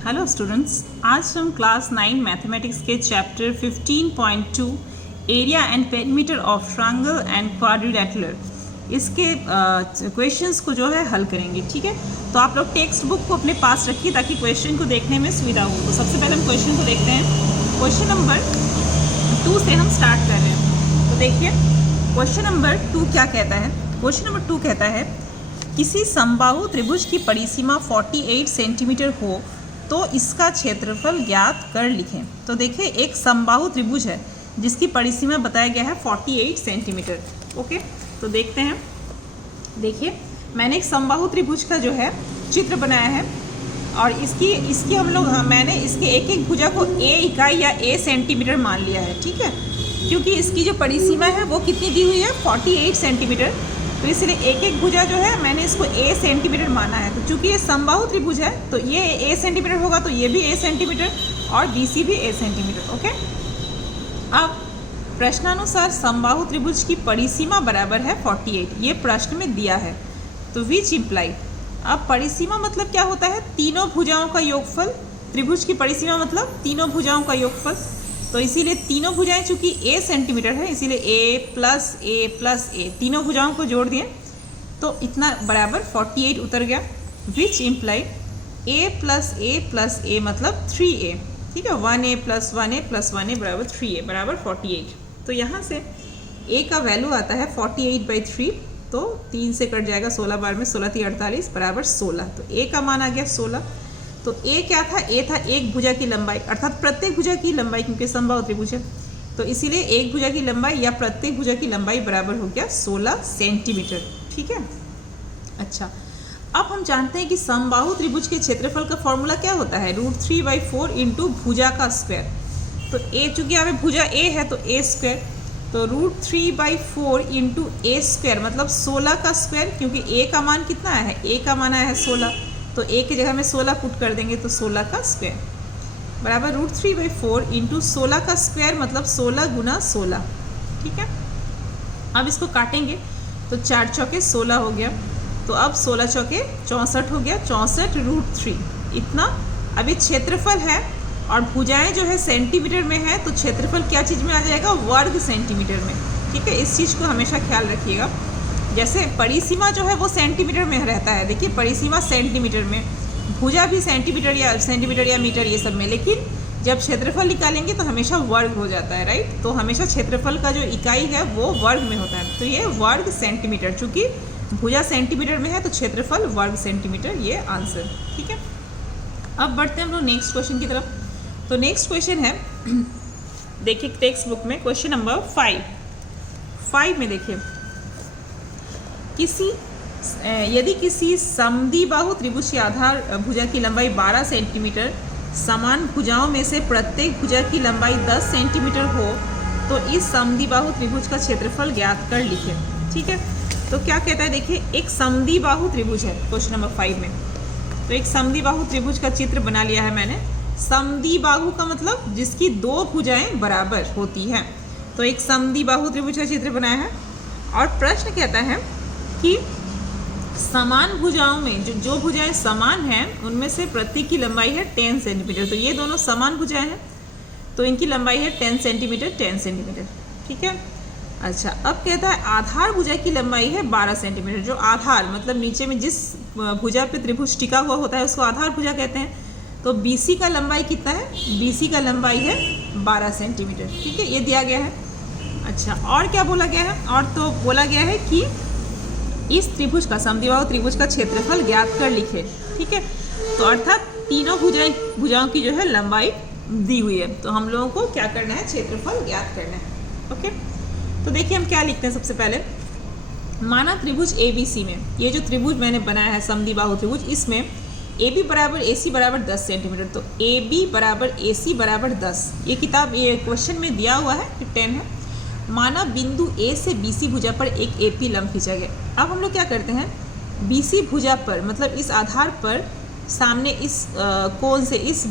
Hello students, आज हम class 9 mathematics के chapter 15.2 area and perimeter of triangle and quadrilateral इसके क्वेश्चंस को जो है हल करेंगे। ठीक है, तो आप लोग टेक्स्ट बुक को अपने पास रखिए ताकि क्वेश्चन को देखने में सुविधा हो। तो सबसे पहले हम क्वेश्चन को देखते हैं। क्वेश्चन नंबर 2 से हम स्टार्ट कर रहे हैं। तो देखिए क्वेश्चन नंबर 2 क्या कहता है। क्वेश्चन नंबर 2 कहता है किसी समबाहु त्रिभुज की परिसीमा 48 सेंटीमीटर हो तो इसका क्षेत्रफल ज्ञात कर लिखें। तो देखिए एक समबाहु त्रिभुज है जिसकी परिसीमा बताया गया है 48 सेंटीमीटर। ओके, तो देखते हैं। देखिए मैंने एक समबाहु त्रिभुज का जो है चित्र बनाया है और इसकी हम लोग मैंने इसके एक एक भुजा को a इकाई या a सेंटीमीटर मान लिया है। ठीक है, क्योंकि इसकी जो परिसीमा है वो कितनी दी हुई है 48 सेंटीमीटर, तो इसलिए एक एक भुजा जो है मैंने इसको a सेंटीमीटर माना है। तो चूंकि ये समबाहु त्रिभुज है तो ये a सेंटीमीटर होगा, तो ये भी a सेंटीमीटर और BC भी a सेंटीमीटर। ओके, अब प्रश्नानुसार समबाहु त्रिभुज की परिसीमा बराबर है 48, ये प्रश्न में दिया है। तो विच इम्प्लाई, अब परिसीमा मतलब क्या होता है, तीनों भुजाओं का योगफल। त्रिभुज की परिसीमा मतलब तीनों भुजाओं का योगफल। तो इसीलिए तीनों भुजाएं चूंकि a सेंटीमीटर है इसीलिए a प्लस a तीनों भुजाओं को जोड़ दिए तो इतना बराबर 48 उतर गया। विच इम्प्लाई a प्लस a मतलब 3a। ठीक है, 1a plus 1a plus 1a बराबर 3a बराबर 48। तो यहाँ से a का वैल्यू आता है 48/3, तो 3 से कट जाएगा 16 बार में, 16 × 48 बराबर 16। तो a का मान आ गया 16। तो a क्या था, a था एक भुजा की लंबाई, अर्थात प्रत्येक भुजा की लंबाई, क्योंकि समबाहु त्रिभुज है तो इसीलिए एक भुजा की लंबाई या प्रत्येक भुजा की लंबाई बराबर हो गया 16 सेंटीमीटर। ठीक है, अच्छा अब हम जानते हैं कि समबाहु त्रिभुज के क्षेत्रफल का फॉर्मूला क्या होता है, √3/4 इंटू भुजा का स्क्वायर। तो a चूंकि यहाँ पे भुजा a है तो a स्क्वायर, तो √3/4 इंटू a स्क्वायर मतलब 16 का स्क्वायर, क्योंकि a का मान कितना है, a का मान आया है 16, तो a की जगह में 16 पुट कर देंगे तो 16 का स्क्वायर बराबर √3/4 इंटू 16 का स्क्वायर मतलब 16 गुना 16। ठीक है, अब इसको काटेंगे तो 4 चौके 16 हो गया, तो अब 16 चौके 64 हो गया, 64√3 इतना। अभी क्षेत्रफल है और भुजाएं जो है सेंटीमीटर में है, तो क्षेत्रफल क्या चीज़ में आ जाएगा, वर्ग सेंटीमीटर में। ठीक है, इस चीज़ को हमेशा ख्याल रखिएगा। जैसे परिसीमा जो है वो सेंटीमीटर में रहता है, देखिए परिसीमा सेंटीमीटर में, भुजा भी सेंटीमीटर या मीटर ये सब में, लेकिन जब क्षेत्रफल निकालेंगे तो हमेशा वर्ग हो जाता है, राइट। तो हमेशा क्षेत्रफल का जो इकाई है वो वर्ग में होता है, तो ये वर्ग सेंटीमीटर, चूँकि भुजा सेंटीमीटर में है तो क्षेत्रफल वर्ग सेंटीमीटर, ये आंसर। ठीक है, अब बढ़ते हैं हम लोग नेक्स्ट क्वेश्चन की तरफ। तो नेक्स्ट क्वेश्चन है, देखिए टेक्स्ट बुक में क्वेश्चन नंबर 5 में देखिए, यदि किसी समद्विबाहु त्रिभुज की आधार भुजा की लंबाई 12 सेंटीमीटर, समान भुजाओं में से प्रत्येक भुजा की लंबाई 10 सेंटीमीटर हो तो इस समद्विबाहु त्रिभुज का क्षेत्रफल ज्ञात कर लिखें। ठीक है, तो क्या कहता है, देखिए एक समद्विबाहु त्रिभुज है क्वेश्चन नंबर 5 में। तो एक समद्विबाहु त्रिभुज का चित्र बना लिया है मैंने। समद्विबाहु का मतलब जिसकी दो भुजाएं बराबर होती हैं, तो एक समद्विबाहु त्रिभुज का चित्र बनाया है। और प्रश्न कहता है कि समान भुजाओं में जो भुजाएं समान हैं उनमें से प्रत्येक की लंबाई है 10 सेंटीमीटर। तो ये दोनों समान भुजाएं हैं तो इनकी लंबाई है 10 सेंटीमीटर। ठीक है, अच्छा अब कहता है आधार भुजा की लंबाई है 12 सेंटीमीटर। जो आधार मतलब नीचे में जिस भुजा पे त्रिभुज टिका हुआ होता है उसको आधार भुजा कहते हैं। तो BC का लंबाई कितना है, BC का लंबाई है 12 सेंटीमीटर। ठीक है, ये दिया गया है। अच्छा और क्या बोला गया है, और तो बोला गया है कि इस त्रिभुज का, समद्विबाहु त्रिभुज का क्षेत्रफल ज्ञात कर लिखे। ठीक है, तो अर्थात तीनों भुजाओं की जो है लंबाई दी हुई है, तो हम लोगों को क्या करना है, क्षेत्रफल ज्ञात करना है। ओके, तो देखिए हम क्या लिखते हैं। सबसे पहले माना त्रिभुज ABC में, ये जो त्रिभुज मैंने बनाया है समद्विबाहु त्रिभुज, इसमें AB बराबर AC बराबर 10 सेंटीमीटर, तो AB बराबर AC बराबर 10। ये किताब ये क्वेश्चन में दिया हुआ है कि 10 है। माना बिंदु A से BC भुजा पर एक AP लंब खींचा गया। अब हम लोग क्या करते हैं, BC भुजा पर मतलब इस आधार पर सामने इस कोण से, इस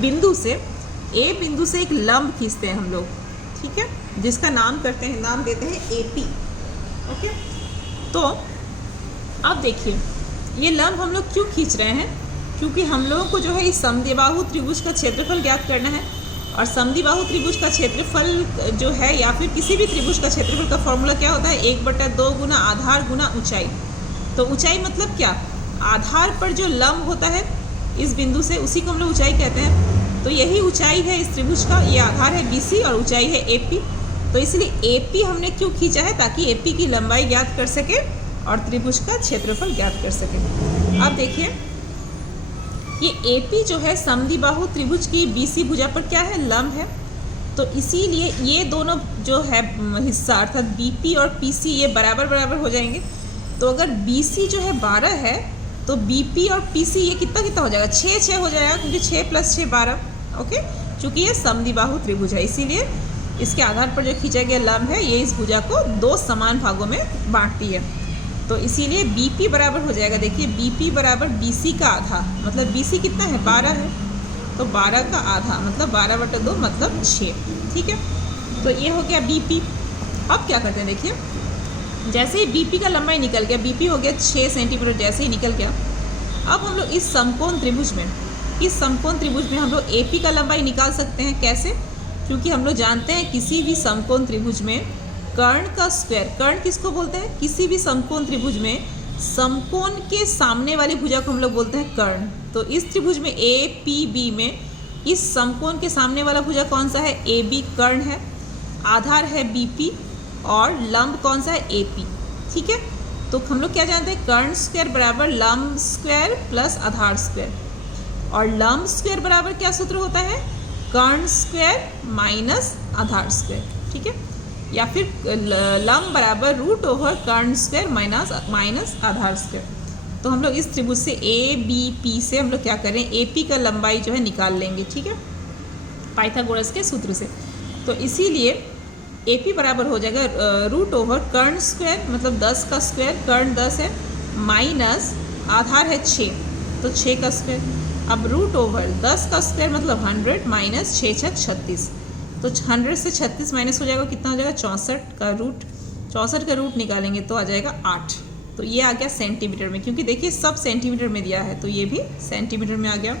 बिंदु से, A बिंदु से एक लंब खींचते हैं हम लोग। ठीक है, जिसका नाम देते हैं AP। ओके, तो अब देखिए ये लंब हम लोग क्यों खींच रहे हैं, क्योंकि हम लोगों को जो है इस समद्विबाहु त्रिभुज का क्षेत्रफल ज्ञात करना है, और समद्विबाहु त्रिभुज का क्षेत्रफल जो है या फिर किसी भी त्रिभुज का क्षेत्रफल का फॉर्मूला क्या होता है, 1/2 गुना आधार गुना ऊंचाई। तो ऊंचाई मतलब क्या, आधार पर जो लंब होता है इस बिंदु से, उसी को हम लोग ऊंचाई कहते हैं। तो यही ऊंचाई है इस त्रिभुज का, ये आधार है BC और ऊंचाई है AP। तो इसलिए AP हमने क्यों खींचा है, ताकि AP की लंबाई ज्ञात कर सके और त्रिभुज का क्षेत्रफल ज्ञात कर सके। अब देखिए ये AP जो है समद्विबाहु त्रिभुज की BC भुजा पर क्या है, लंब है। तो इसीलिए ये दोनों जो है हिस्सा अर्थात BP और PC ये बराबर बराबर हो जाएंगे। तो अगर BC जो है 12 है तो BP और PC ये कितना कितना हो जाएगा, 6 हो जाएगा, क्योंकि 6 + 6 12। ओके, चूँकि ये समद्विबाहु त्रिभुज है इसीलिए इसके आधार पर जो खींचा गया लंब है ये इस भुजा को 2 समान भागों में बांटती है। तो इसीलिए BP बराबर हो जाएगा, देखिए BP बराबर BC का आधा, मतलब BC कितना है, 12 है, तो 12 का आधा मतलब 12/2 मतलब 6। ठीक है, तो ये हो गया BP। अब क्या करते हैं, देखिए जैसे ही BP का लंबाई निकल गया, BP हो गया 6 सेंटीमीटर, जैसे ही निकल गया, अब हम लोग इस समकोण त्रिभुज में हम लोग AP का लंबाई निकाल सकते हैं। कैसे, क्योंकि हम लोग जानते हैं किसी भी समकोण त्रिभुज में कर्ण का स्क्वायर, कर्ण किसको बोलते हैं, किसी भी समकोण त्रिभुज में समकोण के सामने वाली भुजा को हम लोग बोलते हैं कर्ण। तो इस त्रिभुज में APB में इस समकोण के सामने वाला भुजा कौन सा है, AB कर्ण है, आधार है BP और लंब कौन सा है, AP। ठीक है, तो हम लोग क्या जानते हैं, कर्ण स्क्वायर बराबर लंब स्क्वायर प्लस आधार स्क्वायर, और लंब स्क्वायर बराबर क्या सूत्र होता है, कर्ण स्क्वायर माइनस आधार स्क्वायर। ठीक है, या फिर लंब बराबर √ओवर कर्ण स्क्वायर माइनस आधार स्क्वायर। तो हम लोग इस त्रिभुज से ABP से हम लोग क्या करें, AP का लंबाई जो है निकाल लेंगे। ठीक है, पाइथागोरस के सूत्र से। तो इसीलिए AP बराबर हो जाएगा √ओवर कर्ण स्क्वायर मतलब 10 का स्क्वायर, कर्ण 10 है, माइनस आधार है 6 तो 6 का स्क्वायर। अब √ओवर 10 का स्क्वायर मतलब 100 माइनस 6 × 36, तो 100 से 36 माइनस हो जाएगा, कितना हो जाएगा, 64 का रूट निकालेंगे तो आ जाएगा 8। तो ये आ गया सेंटीमीटर में, क्योंकि देखिए सब सेंटीमीटर में दिया है तो ये भी सेंटीमीटर में आ गया।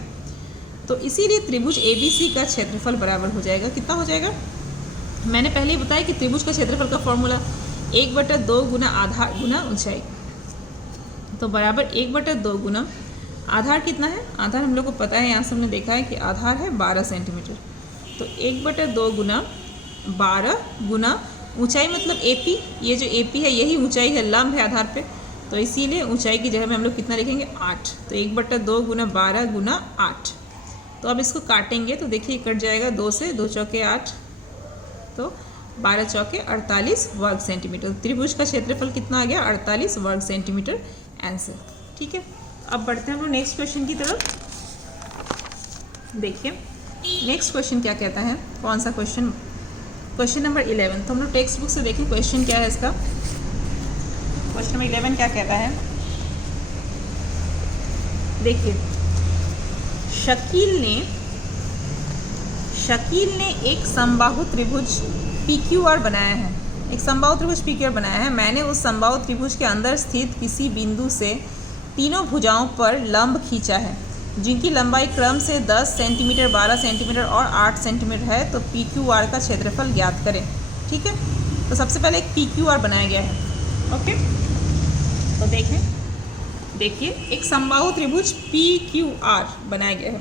तो इसीलिए त्रिभुज ABC का क्षेत्रफल बराबर हो जाएगा, कितना हो जाएगा, मैंने पहले ही बताया कि त्रिभुज का क्षेत्रफल का फॉर्मूला 1/2 गुना आधार गुना ऊंचाई। तो बराबर 1/2 गुना आधार कितना है, आधार हम लोग को पता है, यहाँ से हमने देखा है कि आधार है 12 सेंटीमीटर। तो 1/2 गुना 12 गुना ऊंचाई मतलब AP, ये जो AP है यही ऊंचाई है, लंब है आधार पे, तो इसीलिए ऊंचाई की जगह में हम लोग कितना लिखेंगे, 8। तो 1/2 गुना 12 गुना 8। तो अब इसको काटेंगे तो देखिए कट जाएगा, 2 से 2 चौके 8, तो 12 चौके 48 वर्ग सेंटीमीटर। त्रिभुज का क्षेत्रफल कितना आ गया, 48 वर्ग सेंटीमीटर आंसर। ठीक है, अब बढ़ते हैं हम लोग नेक्स्ट क्वेश्चन की तरफ। देखिए नेक्स्ट क्वेश्चन क्या कहता है, कौन सा क्वेश्चन, क्वेश्चन नंबर 11। तो हम लोग टेक्स्ट बुक से देखें क्वेश्चन क्या है इसका। क्वेश्चन नंबर 11 क्या कहता है, देखिए शकील ने एक समबाहु त्रिभुज PQR बनाया है, एक समबाहु त्रिभुज PQR बनाया है। मैंने उस समबाहु त्रिभुज के अंदर स्थित किसी बिंदु से तीनों भुजाओं पर लंब खींचा है जिनकी लंबाई क्रम से 10 सेंटीमीटर, 12 सेंटीमीटर और 8 सेंटीमीटर है। तो PQR का क्षेत्रफल ज्ञात करें। ठीक है, तो सबसे पहले एक PQR बनाया गया है। ओके, तो देखिए एक समबाहु त्रिभुज PQR बनाया गया है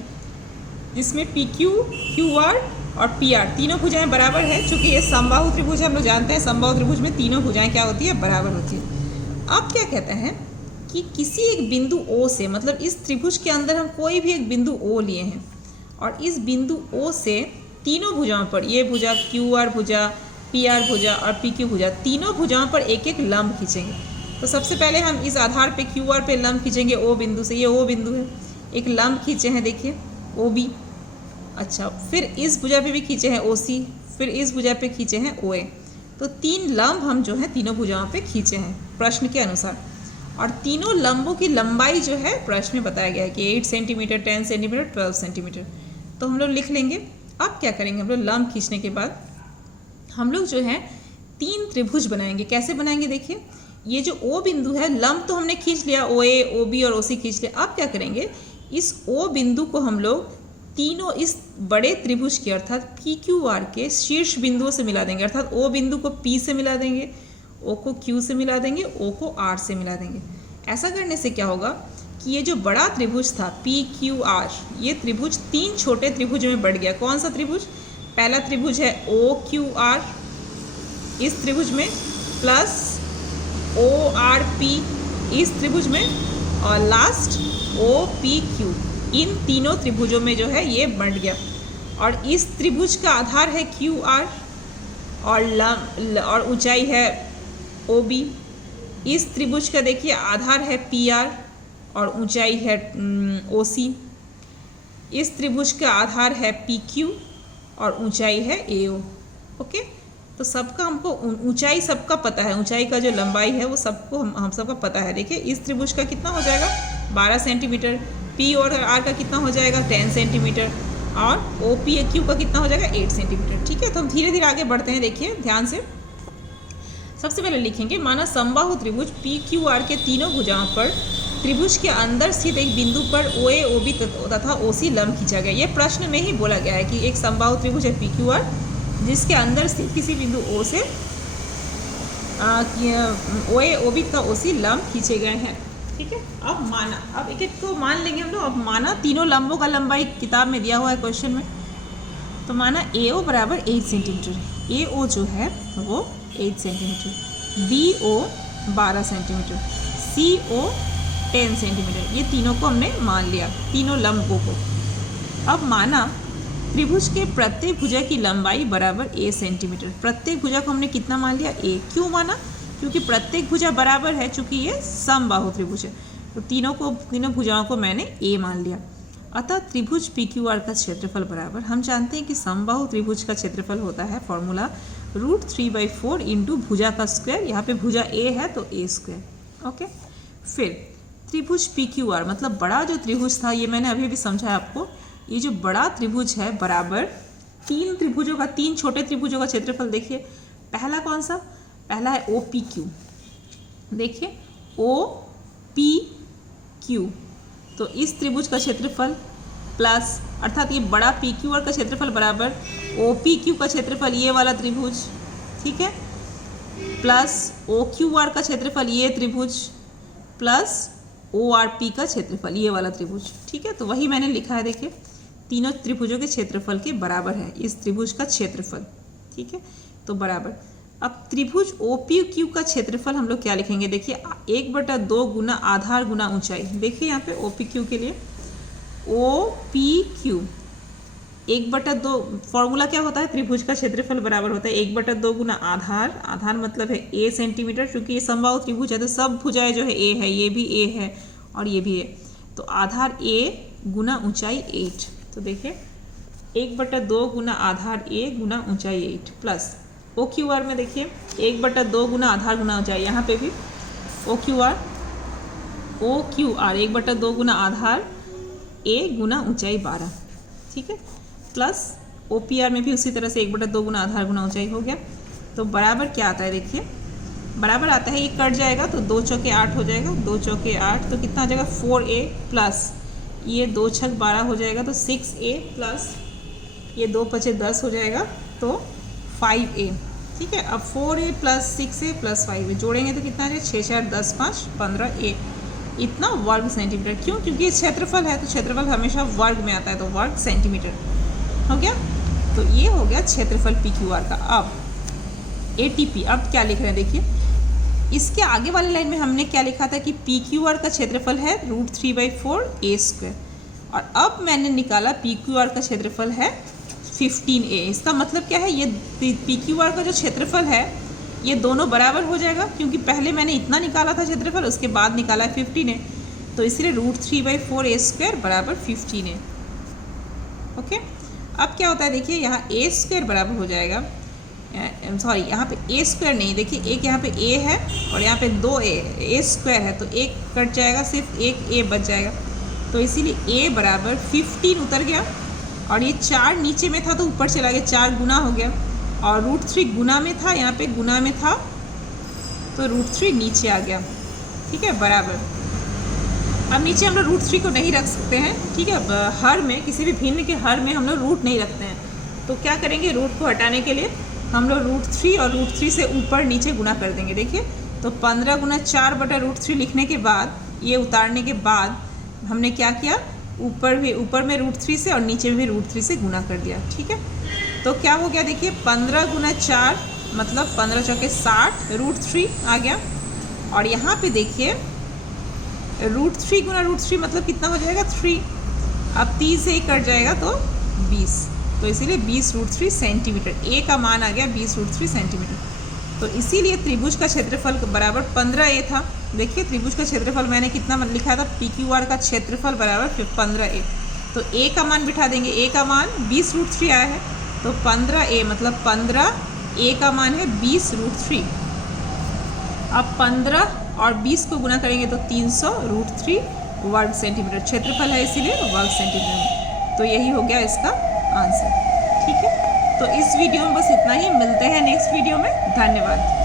जिसमें PQ, QR और PR तीनों भुजाएं बराबर है। चूँकि ये समबाहु त्रिभुज हम लोग जानते हैं, समबाहु त्रिभुज में तीनों भुजाएं क्या होती है, बराबर होती है। अब क्या कहते हैं कि किसी एक बिंदु O से, मतलब इस त्रिभुज के अंदर हम कोई भी एक बिंदु O लिए हैं और इस बिंदु O से तीनों भुजाओं पर, ये भुजा QR भुजा, PR भुजा और PQ भुजा, तीनों भुजाओं पर एक एक लंब खींचेंगे। तो सबसे पहले हम इस आधार पे QR पे लंब खींचेंगे O बिंदु से, ये O बिंदु है, एक लंब खींचे हैं देखिए OB। अच्छा, फिर इस भुजा पे भी खींचे हैं OC, फिर इस भुजा पे खींचे हैं OA। तो 3 लंब हम जो है तीनों भुजाओं पे खींचे हैं प्रश्न के अनुसार, और तीनों लंबों की लंबाई जो है प्रश्न में बताया गया है कि 8 सेंटीमीटर, 10 सेंटीमीटर, 12 सेंटीमीटर। तो हम लोग लिख लेंगे। अब क्या करेंगे, हम लोग लंब खींचने के बाद हम लोग जो है 3 त्रिभुज बनाएंगे। कैसे बनाएंगे, देखिए ये जो O बिंदु है, लंब तो हमने खींच लिया, OA, OB और OC खींच लिया। अब क्या करेंगे, इस ओ बिंदु को हम लोग तीनों इस बड़े त्रिभुज के अर्थात पी क्यू आर के शीर्ष बिंदुओं से मिला देंगे। अर्थात ओ बिंदु को पी से मिला देंगे, ओ को क्यू से मिला देंगे, ओ को आर से मिला देंगे। ऐसा करने से क्या होगा कि ये जो बड़ा त्रिभुज था पी क्यू आर, ये त्रिभुज तीन छोटे त्रिभुजों में बढ़ गया। कौन सा त्रिभुज? पहला त्रिभुज है ओ क्यू आर इस त्रिभुज में, प्लस ओ आर पी इस त्रिभुज में, और लास्ट ओ पी क्यू। इन तीनों त्रिभुजों में जो है ये बढ़ गया। और इस त्रिभुज का आधार है क्यू आर और ऊंचाई है ओ बी। इस त्रिभुज का देखिए आधार है पी आर और ऊंचाई है ओ सी। इस त्रिभुज का आधार है पी क्यू और ऊंचाई है ए ओ। ओके, तो सबका हमको ऊंचाई सबका पता है, ऊंचाई का जो लंबाई है वो सबको हम सबका पता है। देखिए इस त्रिभुज का कितना हो जाएगा 12 सेंटीमीटर, पी और आर का कितना हो जाएगा 10 सेंटीमीटर, और ओ पी क्यू का कितना हो जाएगा 8 सेंटीमीटर। ठीक है, तो हम धीरे धीरे आगे बढ़ते हैं। देखिए ध्यान से, सबसे पहले लिखेंगे माना समबाहु त्रिभुज पी क्यू आर के तीनों भुजाओं पर त्रिभुज के अंदर स्थित एक बिंदु पर ओ ए ओ बी तथा ओ सी लंब खींचा गया। ये प्रश्न में ही बोला गया है कि एक समबाहु त्रिभुज है पी क्यू आर जिसके अंदर स्थित किसी बिंदु ओ से ओ ए ओ बी तथा ओ सी लंब खींचे गए हैं। ठीक है, अब माना, अब एक एक को मान लेंगे हम लोग। अब माना तीनों लंबों का लंबाई किताब में दिया हुआ है क्वेश्चन में। तो माना ए ओ बराबर 8 सेंटीमीटर, ए ओ जो है वो 8 सेंटीमीटर, बी ओ 12 सेंटीमीटर, सी ओ 10 सेंटीमीटर। ये तीनों को हमने मान लिया, तीनों लंबों को। अब माना त्रिभुज के प्रत्येक भुजा की लंबाई बराबर ए सेंटीमीटर। प्रत्येक भुजा को हमने कितना मान लिया? ए। क्यों माना? क्योंकि प्रत्येक भुजा बराबर है, चूंकि ये समबाहु त्रिभुज है। तो तीनों भुजाओं को मैंने ए मान लिया। अतः त्रिभुज पी क्यू आर का क्षेत्रफल बराबर, हम जानते हैं कि समबाहु त्रिभुज का क्षेत्रफल होता है फॉर्मूला √3/4 इंटू भुजा का स्क्वायर। यहाँ पे भुजा ए है तो ए स्क्वायर। ओके, फिर त्रिभुज पी क्यू आर मतलब बड़ा जो त्रिभुज था, ये मैंने अभी भी समझाया आपको। ये जो बड़ा त्रिभुज है बराबर तीन त्रिभुजों का, तीन छोटे त्रिभुजों का क्षेत्रफल। देखिए पहला कौन सा? पहला है ओ पी क्यू। देखिए ओ पी क्यू, तो इस त्रिभुज का क्षेत्रफल प्लस, अर्थात ये बड़ा पी क्यू आर का क्षेत्रफल बराबर ओ पी क्यू का क्षेत्रफल ये वाला त्रिभुज, ठीक है, प्लस ओ क्यू आर का क्षेत्रफल ये त्रिभुज, प्लस ओ आर पी का क्षेत्रफल ये वाला त्रिभुज। ठीक है, तो वही मैंने लिखा है। देखिए तीनों त्रिभुजों के क्षेत्रफल के बराबर है इस त्रिभुज का क्षेत्रफल। ठीक है, तो बराबर। अब त्रिभुज ओ पी क्यू का क्षेत्रफल हम लोग क्या लिखेंगे? देखिए 1/2 गुना आधार गुना ऊंचाई। देखिए यहाँ पे ओ पी क्यू के लिए ओ पी क्यू 1/2, फॉर्मूला क्या होता है? त्रिभुज का क्षेत्रफल बराबर होता है 1/2 गुना आधार, आधार मतलब है ए सेंटीमीटर, क्योंकि ये समबाहु त्रिभुज है तो सब भुजाएं जो है ए है, ये भी ए है और ये भी है, तो आधार ए गुना ऊंचाई 8। तो देखिए 1/2 गुना आधार ए गुना ऊंचाई 8, प्लस ओ क्यू आर में देखिए 1/2 गुना आधार गुना ऊंचाई, यहाँ पे भी ओ क्यू आर 1/2 गुना आधार ए गुना ऊंचाई 12। ठीक है, प्लस ओ पी आर में भी उसी तरह से 1/2 गुना आधार गुना ऊंचाई हो गया। तो बराबर क्या आता है? देखिए बराबर आता है, ये कट जाएगा तो 2 चौके 8 हो जाएगा, 2 चौके 8 तो कितना आ जाएगा 4a, प्लस ये 2 छक 12 हो जाएगा तो 6a, प्लस ये 2 पचे 10 हो जाएगा तो 5a। ठीक है, अब 4a plus 6a plus 5a जोड़ेंगे तो कितना आ जाएगा 6 4 10 5 15a, इतना वर्ग सेंटीमीटर। क्यों? क्योंकि ये क्षेत्रफल है तो क्षेत्रफल हमेशा वर्ग में आता है, तो वर्ग सेंटीमीटर हो गया। तो ये हो गया क्षेत्रफल पी क्यू आर का। अब ATP, अब क्या लिख रहे हैं? देखिए इसके आगे वाली लाइन में हमने क्या लिखा था कि पी क्यू आर का क्षेत्रफल है √3/4 a स्क्वायर, और अब मैंने निकाला पी क्यू आर का क्षेत्रफल है 15a। इसका मतलब क्या है? ये पी क्यू आर का जो क्षेत्रफल है ये दोनों बराबर हो जाएगा, क्योंकि पहले मैंने इतना निकाला था क्षेत्रफल, उसके बाद निकाला 15a, तो इसलिए √3/4 a स्क्वायर बराबर 15a। ओके, अब क्या होता है? देखिए यहाँ a स्क्वायर बराबर हो जाएगा, सॉरी यहाँ पे a स्क्वायर नहीं, देखिए एक यहाँ पे a है और यहाँ पे 2a स्क्वायर है, तो एक कट जाएगा, सिर्फ एक a बच जाएगा, तो इसीलिए a बराबर 15 उतर गया, और ये 4 नीचे में था तो ऊपर चला गया, 4 गुना हो गया, और √3 गुना में था, यहाँ पे गुना में था तो √3 नीचे आ गया। ठीक है, बराबर। अब नीचे हम लोग रूट 3 को नहीं रख सकते हैं, ठीक है। हर में, किसी भी भिन्न के हर में हम लोग रूट नहीं रखते हैं, तो क्या करेंगे, रूट को हटाने के लिए हम लोग रूट 3 और रूट 3 से ऊपर नीचे गुना कर देंगे। देखिए, तो 15 गुना 4 बटा रूट 3 लिखने के बाद, ये उतारने के बाद हमने क्या किया, ऊपर में रूट 3 से और नीचे में भी रूट 3 से गुना कर दिया, ठीक है। तो क्या हो गया, देखिए 15 गुना 4 मतलब 15 चौके 60, रूट 3 आ गया। और यहाँ पे देखिए रूट 3 गुना रूट 3 मतलब कितना हो जाएगा, 3। अब 30 से ही कट जाएगा तो 20, तो इसीलिए 20 रूट 3 सेंटीमीटर, ए का मान आ गया 20 रूट 3 सेंटीमीटर। तो इसीलिए त्रिभुज का क्षेत्रफल बराबर 15a था। देखिए त्रिभुज का क्षेत्रफल मैंने कितना लिखा था, PQR का क्षेत्रफल बराबर 15a। तो a का मान बिठा देंगे, a का मान 20 रूट 3 आया है, तो 15a मतलब 15, a का मान है 20 रूट 3। अब 15 और 20 को गुना करेंगे तो 300 रूट 3 वर्ग सेंटीमीटर क्षेत्रफल है, इसीलिए वर्ग सेंटीमीटर। तो यही हो गया इसका आंसर, ठीक है। तो इस वीडियो में बस इतना ही, मिलते हैं नेक्स्ट वीडियो में, धन्यवाद।